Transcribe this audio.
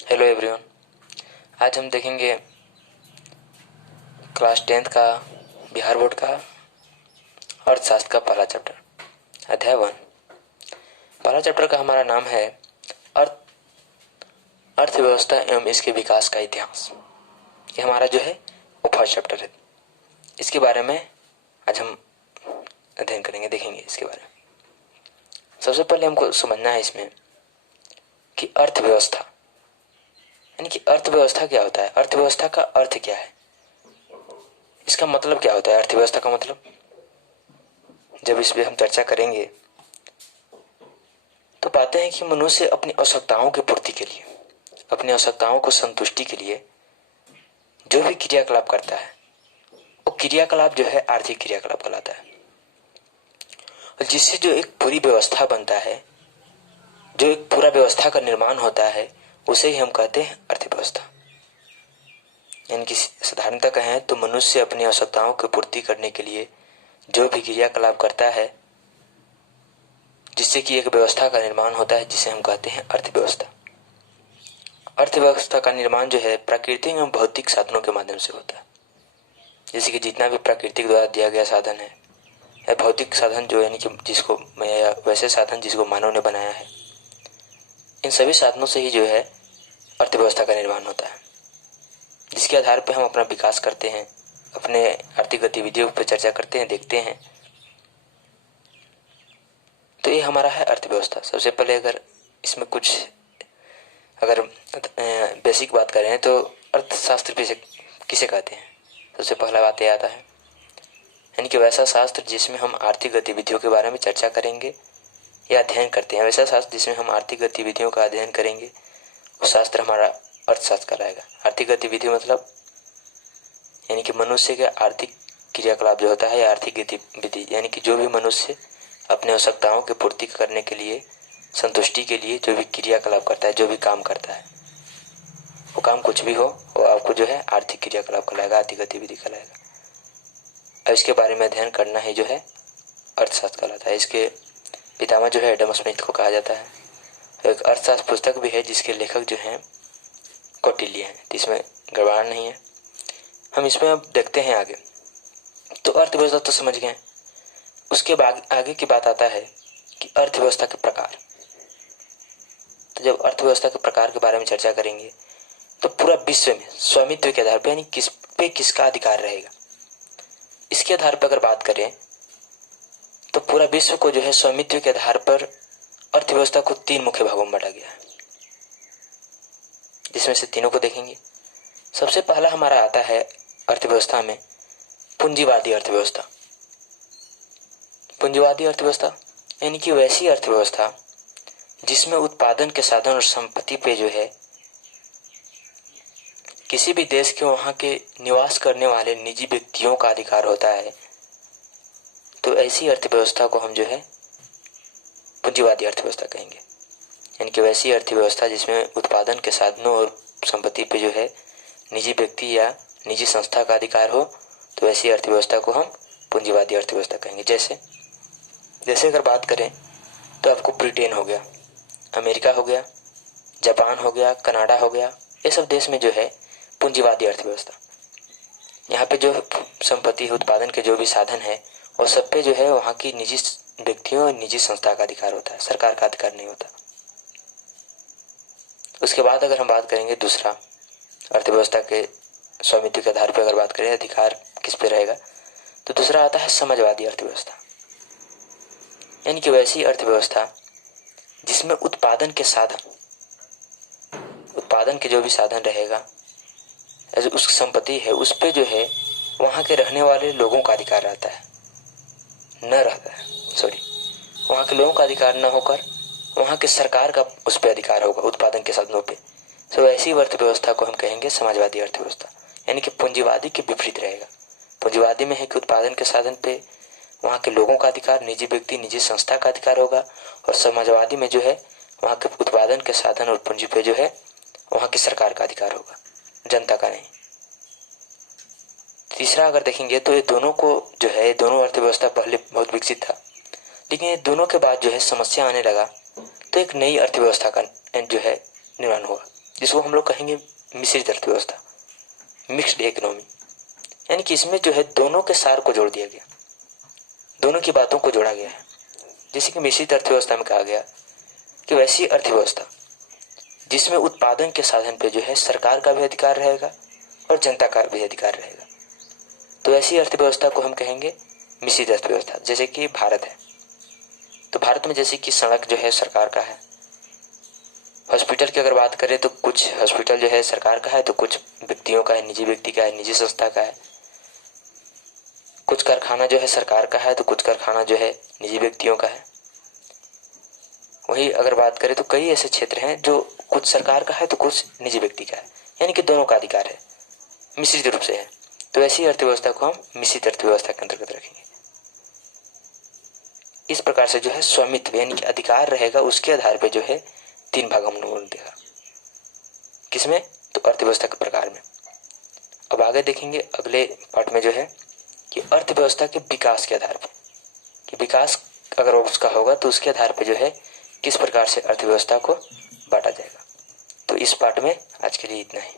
Hello everyone. आज हम देखेंगे क्लास 10th का बिहार बोर्ड का अर्थशास्त्र का पहला चैप्टर अध्याय 1। पहला चैप्टर का हमारा नाम है अर्थ अर्थव्यवस्था एवं इसके विकास का इतिहास। ये हमारा जो है वो फर्स्ट चैप्टर है। इसके बारे में आज हम अध्ययन करेंगे, देखेंगे इसके बारे में। सबसे पहले हमको समझना है इसमें कि अर्थव्यवस्था यानी कि अर्थव्यवस्था क्या होता है, अर्थव्यवस्था का अर्थ क्या है, इसका मतलब क्या होता है। अर्थव्यवस्था का मतलब जब इस पे हम चर्चा करेंगे तो पाते हैं कि मनुष्य अपनी आवश्यकताओं की पूर्ति के लिए, अपनी आवश्यकताओं को संतुष्टि के लिए जो भी क्रियाकलाप करता है वो क्रियाकलाप जो है आर्थिक क्रियाकलाप कहलाता है। और जिससे जो एक पूरी व्यवस्था बनता है, जो एक पूरा व्यवस्था का निर्माण होता है, उसे ही हम कहते हैं अर्थव्यवस्था। यानी कि साधारणतः कहें तो मनुष्य अपनी आवश्यकताओं की पूर्ति करने के लिए जो भी क्रियाकलाप करता है, जिससे कि एक व्यवस्था का निर्माण होता है, जिसे हम कहते हैं अर्थव्यवस्था। अर्थव्यवस्था का निर्माण जो है प्राकृतिक एवं भौतिक साधनों के माध्यम से होता है। जैसे कि जितना भी प्राकृतिक द्वारा दिया गया साधन है या भौतिक साधन जो यानी कि जिसको या वैसे साधन जिसको मानव ने बनाया है, इन सभी साधनों से ही जो है अर्थव्यवस्था का निर्माण होता है, जिसके आधार पर हम अपना विकास करते हैं, अपने आर्थिक गतिविधियों पर चर्चा करते हैं, देखते हैं। तो ये हमारा है अर्थव्यवस्था। सबसे पहले अगर इसमें कुछ बेसिक बात करें तो अर्थशास्त्र किसे कहते हैं। सबसे पहला बात यह आता है यानी कि वैसा शास्त्र जिसमें हम आर्थिक गतिविधियों के बारे में चर्चा करेंगे या अध्ययन करते हैं, वैसा शास्त्र जिसमें हम आर्थिक गतिविधियों का अध्ययन करेंगे, वो शास्त्र हमारा अर्थशास्त्र कहलाएगा। आर्थिक गतिविधि मतलब यानी कि मनुष्य के आर्थिक क्रियाकलाप जो होता है, आर्थिक गतिविधि यानी कि जो भी मनुष्य अपने आवश्यकताओं की पूर्ति करने के लिए, संतुष्टि के लिए जो भी क्रियाकलाप करता है, जो भी काम करता है, वो काम कुछ भी हो, वो आपको जो है आर्थिक क्रियाकलाप कहलाएगा, आर्थिक गतिविधि कहलाएगा। अब इसके बारे में अध्ययन करना ही जो है अर्थशास्त्र कहलाता है। इसके पितामह जो है एडम स्मिथ को कहा जाता है। एक अर्थशास्त्र पुस्तक भी है जिसके लेखक जो हैं कौटिल्य हैं, इसमें गड़बड़ नहीं है। हम इसमें अब देखते हैं आगे। तो अर्थव्यवस्था तो समझ गए। उसके बाद आगे की बात आता है कि अर्थव्यवस्था के प्रकार। तो जब अर्थव्यवस्था के प्रकार के बारे में चर्चा करेंगे तो पूरा विश्व में स्वामित्व के आधार पर यानी किस पे किसका अधिकार रहेगा, इसके आधार पर अगर बात करें तो पूरा विश्व को जो है स्वामित्व के आधार पर अर्थव्यवस्था को 3 मुख्य भागों में बांटा गया है, जिसमें से तीनों को देखेंगे। सबसे पहला हमारा आता है अर्थव्यवस्था में पूंजीवादी अर्थव्यवस्था। पूंजीवादी अर्थव्यवस्था यानी कि वैसी अर्थव्यवस्था जिसमें उत्पादन के साधन और संपत्ति पे जो है किसी भी देश के वहां के निवास करने वाले निजी व्यक्तियों का अधिकार होता है। तो ऐसी अर्थव्यवस्था को हम जो है पूंजीवादी अर्थव्यवस्था कहेंगे। यानी कि वैसी अर्थव्यवस्था जिसमें उत्पादन के साधनों और संपत्ति पे जो है निजी व्यक्ति या निजी संस्था का अधिकार हो, तो ऐसी अर्थव्यवस्था को हम पूंजीवादी अर्थव्यवस्था कहेंगे। जैसे अगर बात करें तो आपको ब्रिटेन हो गया, अमेरिका हो गया, जापान हो गया, कनाडा हो गया, ये सब देश में जो है पूंजीवादी अर्थव्यवस्था। यहाँ पे जो संपत्ति उत्पादन के जो भी साधन है और सब पे जो है वहाँ की निजी व्यक्तियों और निजी संस्था का अधिकार होता है, सरकार का अधिकार नहीं होता। उसके बाद अगर हम बात करेंगे दूसरा अर्थव्यवस्था के स्वामित्व के आधार पर अगर बात करें अधिकार किस पे रहेगा, तो दूसरा आता है समाजवादी अर्थव्यवस्था। यानी कि वैसी अर्थव्यवस्था जिसमें उत्पादन के जो भी साधन रहेगा, उस संपत्ति है उस पे जो है वहां के रहने वाले लोगों का अधिकार रहता है, वहां के लोगों का अधिकार न होकर वहां के सरकार का उस पे अधिकार होगा उत्पादन के साधनों पे। तो ऐसी अर्थव्यवस्था को हम कहेंगे समाजवादी अर्थव्यवस्था। यानी कि पूंजीवादी के विपरीत रहेगा। पूंजीवादी में है कि उत्पादन के साधन पे वहां के लोगों का अधिकार, निजी व्यक्ति निजी संस्था का अधिकार होगा, और समाजवादी में जो है वहां के उत्पादन के साधन और पूंजी पे जो है वहां की सरकार का अधिकार होगा, जनता का नहीं। तीसरा अगर देखेंगे तो ये दोनों को जो है, दोनों अर्थव्यवस्था पहले बहुत विकसित था, लेकिन ये दोनों के बाद जो है समस्या आने लगा, तो एक नई अर्थव्यवस्था का जो है निर्माण हुआ, जिसको हम लोग कहेंगे मिश्रित अर्थव्यवस्था, मिक्स्ड इकोनॉमी। यानी कि इसमें जो है दोनों के सार को जोड़ दिया गया, दोनों की बातों को जोड़ा गया है। जैसे कि मिश्रित अर्थव्यवस्था में कहा गया कि वैसी अर्थव्यवस्था जिसमें उत्पादन के साधन पे जो है सरकार का भी अधिकार रहेगा और जनता का भी अधिकार रहेगा, तो ऐसी अर्थव्यवस्था को हम कहेंगे मिश्रित अर्थव्यवस्था। जैसे कि भारत है, तो भारत में जैसे कि सड़क जो है सरकार का है, हॉस्पिटल की अगर बात करें तो कुछ हॉस्पिटल जो है सरकार का है, तो कुछ व्यक्तियों का है, निजी व्यक्ति का है, निजी संस्था का है। कुछ कारखाना जो है सरकार का है, तो कुछ कारखाना जो है निजी व्यक्तियों का है। वही अगर बात करें तो कई ऐसे क्षेत्र हैं जो कुछ सरकार का है तो कुछ निजी व्यक्ति का है, यानी कि दोनों का अधिकार है, मिश्रित रूप से है। तो ऐसी अर्थव्यवस्था को हम मिश्रित अर्थव्यवस्था के अंतर्गत रखेंगे। इस प्रकार से जो है स्वामित्व यानी कि अधिकार रहेगा, उसके आधार पर जो है 3 भाग हम लोगों ने देखा। किसमें? तो अर्थव्यवस्था के प्रकार में। अब आगे देखेंगे अगले पार्ट में जो है कि अर्थव्यवस्था के विकास के आधार पर, कि विकास अगर उसका होगा तो उसके आधार पर जो है किस प्रकार से अर्थव्यवस्था को बांटा जाएगा। तो इस पार्ट में आज के लिए इतना ही।